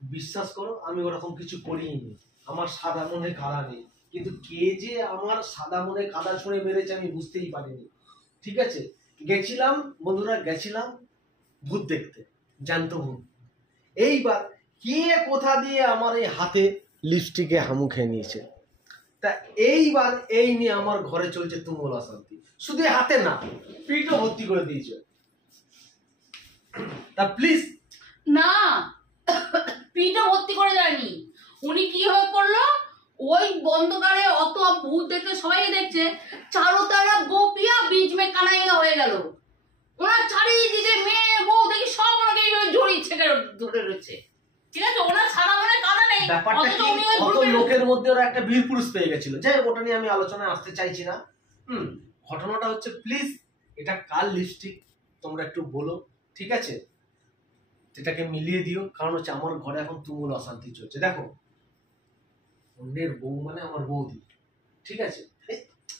বিশ্বাস করো আমি ওরকম কিছু করিনি, আমার সাদা মনে কাদা নেই, কিন্তু কে যে আমার সাদা মনে কাদা ছুঁড়ে মেরেছে আমি বুঝতেই পারিনি। ঠিক আছে, গেছিলাম বন্ধুরা, গেছিলাম ভূত দেখতে, জ্যান্ত ভূত। এইবার কে কোথা দিয়ে আমার এই হাতে লিপস্টিকে হামু খেয়ে নিয়েছে, তা এইবার এই নিয়ে আমার ঘরে চলছে তুমুল অশান্তি। শুধু হাতে না, পিঠও ভর্তি করে দিয়েছে। তা প্লিজ। না, পিঠও ভর্তি করে যায়নি। উনি কি হয়ে করলো, ওই বন্ধকারে অত ভূত দেখতে সবাই দেখছে, চারো তারা গোপিয়া বীজ মে কানাইয়া হয়ে গেল। ওনার চারিদিকে মেয়ে বউ দেখি সব ওনাকে এইভাবে জড়িয়ে ছেঁকে ধরে রয়েছে। ঠিক আছে, ওনার সারা মনে কাদা নেই। ব্যাপারটা কি, অত লোকের মধ্যে ওরা একটা বীর পুরুষ পেয়ে গেছিল। যাই হোক, ওটা নিয়ে আমি আলোচনায় আসতে চাইছি না। ঘটনাটা হচ্ছে, প্লিজ এটা কার লিপস্টিক তোমরা একটু বলো, ঠিক আছে, যেটাকে মিলিয়ে দিও। কারণ হচ্ছে আমার ঘরে এখন তুমুল অশান্তি চলছে। দেখো, অন্যের বউ মানে আমার বৌদি, ঠিক আছে,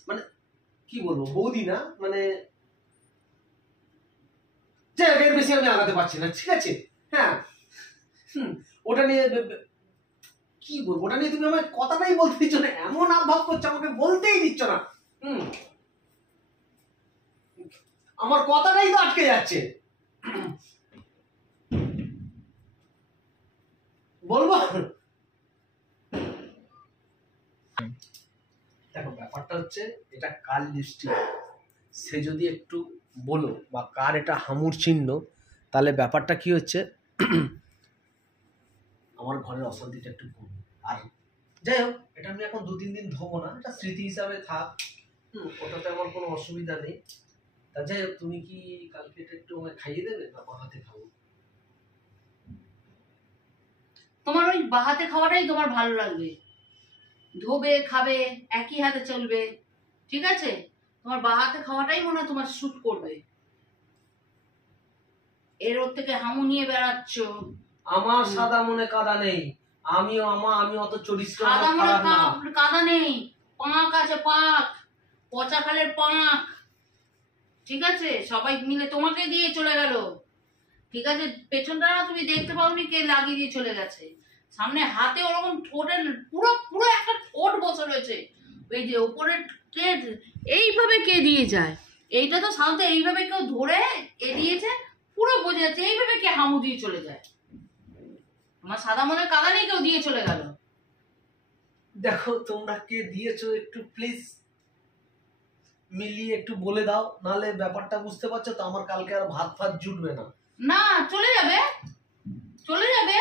মানে কি বলবো, বৌদি না মানে, এর বেশি আমি আগাতে পারছি না, ঠিক আছে। হ্যাঁ, ওটা নিয়ে কি বলবো, ওটা নিয়ে তুমি আমার কথাটাই বলতে দিচ্ছ না, এমন আভাব করছো, আমাকে বলতেই দিচ্ছ না। আমার কথাটাই তো আটকে যাচ্ছে। বলবো, দেখো ব্যাপারটা হচ্ছে, এটা কার লিপস্টিক সে যদি একটু বলো, বা কার এটা হামুর চিহ্ন, তাহলে ব্যাপারটা কি হচ্ছে, আমার ঘরের অশান্তিটা একটু কমবে। আর যাই হোক, এটা আমি এখন 2-3 দিন ধোবো না, এটা স্মৃতি হিসাবে থাক। ওটাতে আমার কোনো অসুবিধা নেই। তা যাই হোক, তুমি কি কালকে এটা একটু আমায় খাইয়ে দেবে, না বাহাতে খাবো? তোমার ওই বাহাতে খাওয়াটাই তোমার ভালো লাগবে, ধোবে খাবে একই হাতে চলবে, ঠিক আছে। তোমার বাহাতে খাওয়াটাই মনে হয় তোমার শুট করবে। এর ওর থেকে হামু নিয়ে বেড়াচ্ছ। আমার সাদা মনে কাদা নেই, আমি অত চরিত্র সাদা মনে খারাপ না। কাদা নেই, পাঁক আছে, পাঁক, পচা খালের পাঁক, ঠিক আছে। সবাই মিলে তোমাকে দিয়ে চলে গেল, ঠিক আছে। পেছনটা তুমি দেখতে পাওনি কে লাগিয়ে দিয়ে চলে গেছে, সামনে হাতে ওরকম ঠোঁটের পুরো পুরো একটা ঠোঁট বসে রয়েছে, ওই যে উপরে এইভাবে কে দিয়ে যায়। এইটা তো সাধারণত এইভাবে কেউ ধরে এ দিয়েছে, পুরো বোঝা যাচ্ছে এইভাবে কে হামু দিয়ে চলে যায়। আমার সাদা মনে কাদা নেই, কেউ দিয়ে চলে গেল। দেখো তোমরা কে দিয়েছো, একটু প্লিজ মিলিয়ে একটু বলে দাও, নাহলে ব্যাপারটা বুঝতে পারছো তো, আমার কালকে আর ভাত জুটবে না। না, চলে যাবে, চলে যাবে।